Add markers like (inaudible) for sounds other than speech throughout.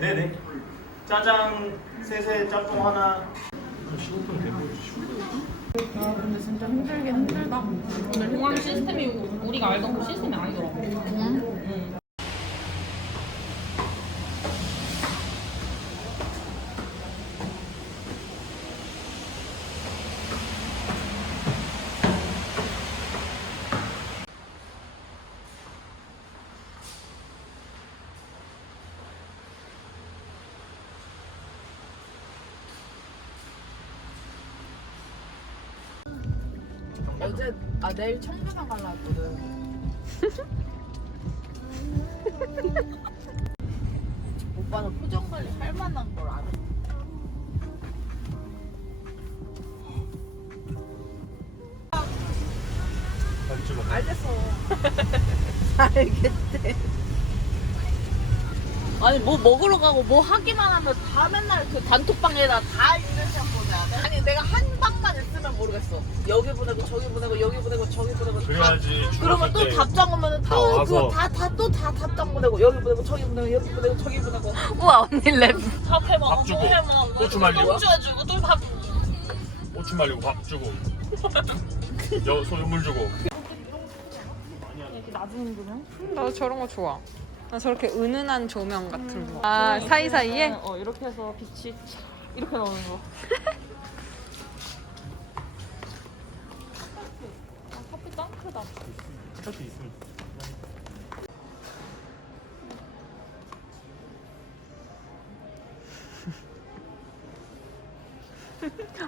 네? 네네. 짜장 셋에 짬뽕 하나. 15분 되고 아 근데 진짜 힘들긴 힘들다. 오늘 공항 시스템이 우리가 알던 그 시스템이 아니더라고. 응. 어제 아 내일 청주만 갈라 했거든. (laughs) 오빠는 표정 관리 할 만한 걸 알아. 잘 찍어. 알겠어. (laughs) 알겠대. 아니 뭐 먹으러 가고 뭐 하기만 하면 다 맨날 그 단톡방에다 다 인증샷 보내야 돼? 아니 내가 한 방 만 있으면 모르겠어. 여기 보내고 저기 보내고 여기 보내고 저기 보내고 다 그래야지 그러면 또때 답장 오면은 다또 와서. 그거 다다 또다 답장 보내고 여기 보내고 저기 보내고 여기 보내고 저기 보내고 우와 언니 랩 밥 해먹어. 밥 주고, 뭐 해먹어. 고추 말리고. 고추 해주고 또 밥. 고추 말리고 밥 주고 여 소유물 주고 이렇게 낮은 조명? 나도 저런 거 좋아 나 저렇게 은은한 조명 같은 거 아 사이사이에? 어 이렇게 해서 빛이 촥 이렇게 나오는 거. 다. 스타트 있으면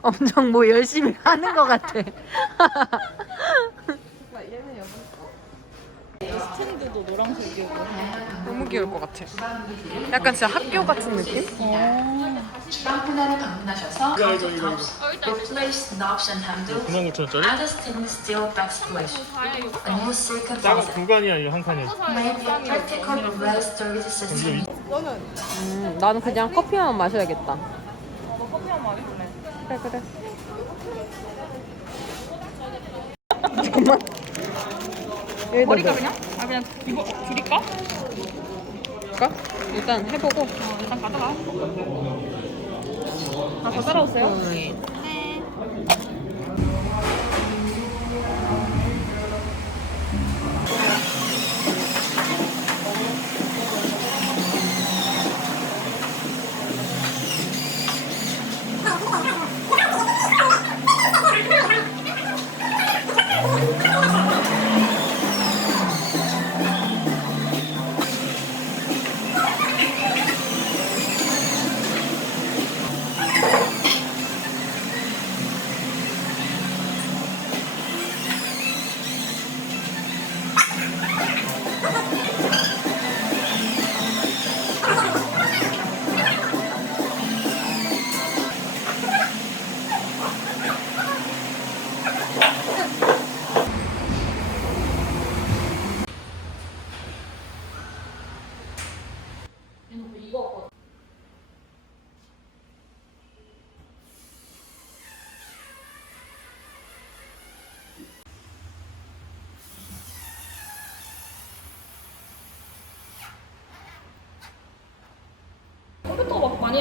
엄청 뭐 열심히 하는 거 같아 (laughs) 스탠드도 노란색이고. 너무 귀여울 것 같아 약간 진짜 학교 같은 느낌? 빵프나를 방문하셔서 이거 이거 이거 이거 Replace the option handle 99,000원짜리? and a stainless steel backsplash. A new silken 작은 faucet 공간이야 이한 칸에 made with practical red storage system. 음, 나는 그냥 커피만 마셔야겠다 너 커피만 마실래? 그래 그래 잠깐만 여기다 버릴까 넣어. 그냥? 아 그냥 이거 줄일까? 볼까? 일단 해보고 어 일단 가져가. 아저 따라오세요. 컴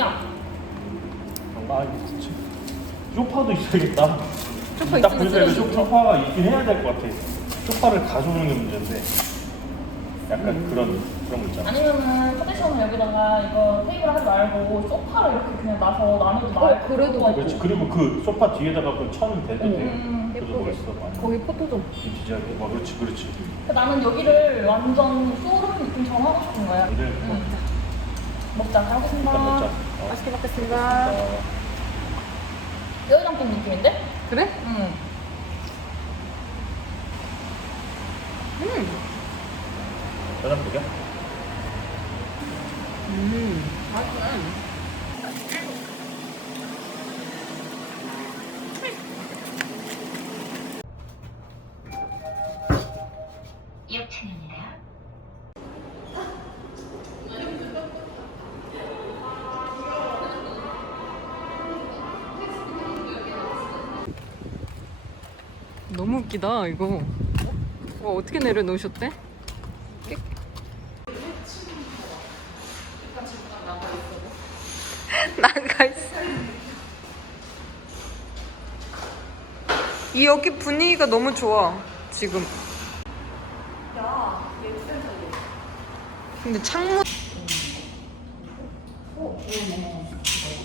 안. 아 이거 진짜. 쇼파도 있어야겠다. 소파 딱 있으면 보니까 이거 쓰레기 쇼- 쇼파가 있긴 해야 될 것 같아. 쇼파를 가져오는 게 문제인데. 약간 그런 그런 거 있잖아. 아니면은 파티션을 여기다가 이거 테이블 하지 말고 소파를 이렇게 그냥 놔서 나눠도 나을 그래도 그렇지. 그리고 그 소파 뒤에다가 그천 대도 돼 음, 많이. 거기 포토 좀 빈티지하게 와 그렇지 그렇지. 나는 여기를 완전 쇼룸 느낌처럼 하고 싶은 거야. 근데 응. 먹자. 잘 먹겠습니다. 일단 먹자 어. 맛있게 먹겠습니다 뼈장국 느낌인데? 그래? 응. 짜장 먹여? 음 이어폰입니다. 너무 웃기다 이거 와 어떻게 내려놓으셨대? 나가있어 이 여기 분위기가 너무 좋아 지금 근데 창문 어, 어, 어.